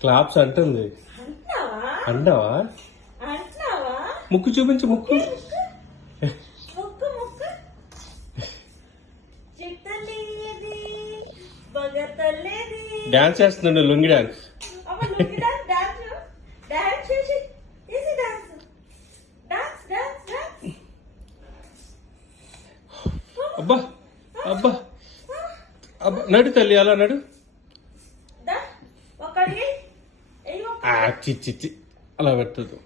Claps అంటుంది. అంటావా? ముక్కు చూపించు, ముక్కు. డాన్స్ చేస్తున్నాడు, లుంగి డాన్స్. అబ్బా అబ్బా అబ్బా, నడు తల్లి, అలా నడు. చిచ్చి అలా పెట్టదు.